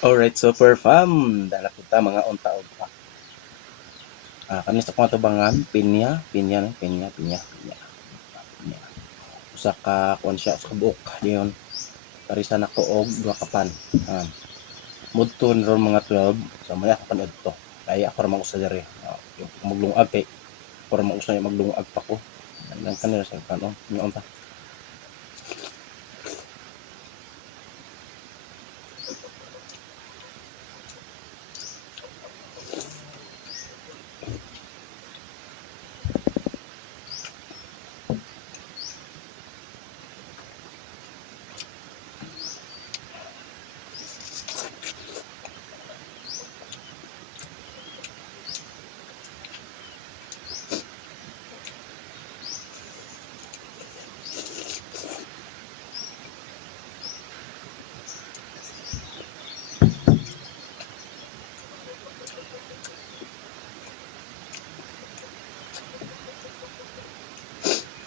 Alright, super fam. Dala kita mga unta-unta. Kanis ako tubangan, pinya. Usa ka kuan siya sa buok diyon. Parisan ako og duha ka pan. Mudton ron mga 12 sa maya ako kanadto. Kaya ako ra mag-usa diri. Yung maglungag kay para mag-usa maglungag pa ko. Nang kanila sa kanon, yung unta.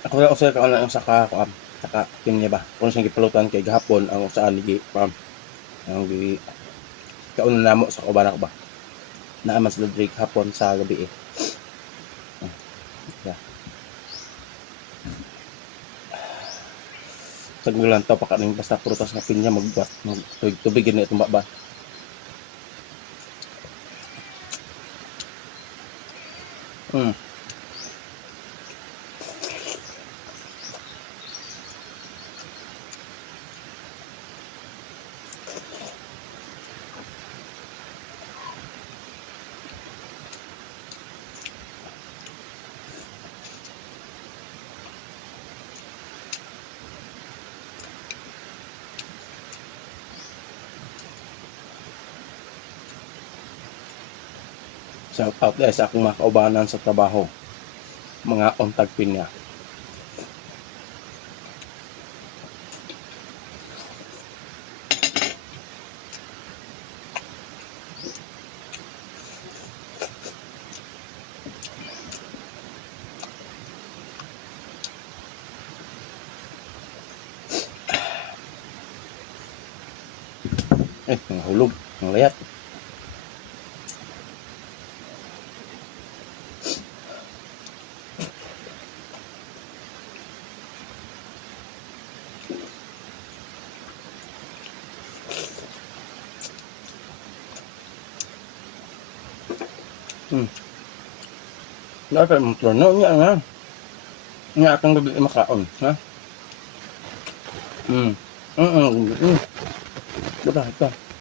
Ako lang usay ka ang saka pinya ba. Kung sing gipalutan kay gahapon ang usaan gi pam. Ang gi kauna namo sa kubanak ba. Naaman sila drink hapon sa gabi eh. Yeah. Sagmulan to pakaning basta prutas nga pinya magbuhat tubig gini tumba ba. Shout out guys sa akong mga kaubanan sa trabaho. Mga untag pinya. Hulog, ang layat. Dapat mo trono niya nga. Nga akong gabi makaon, ha? Diba, ito.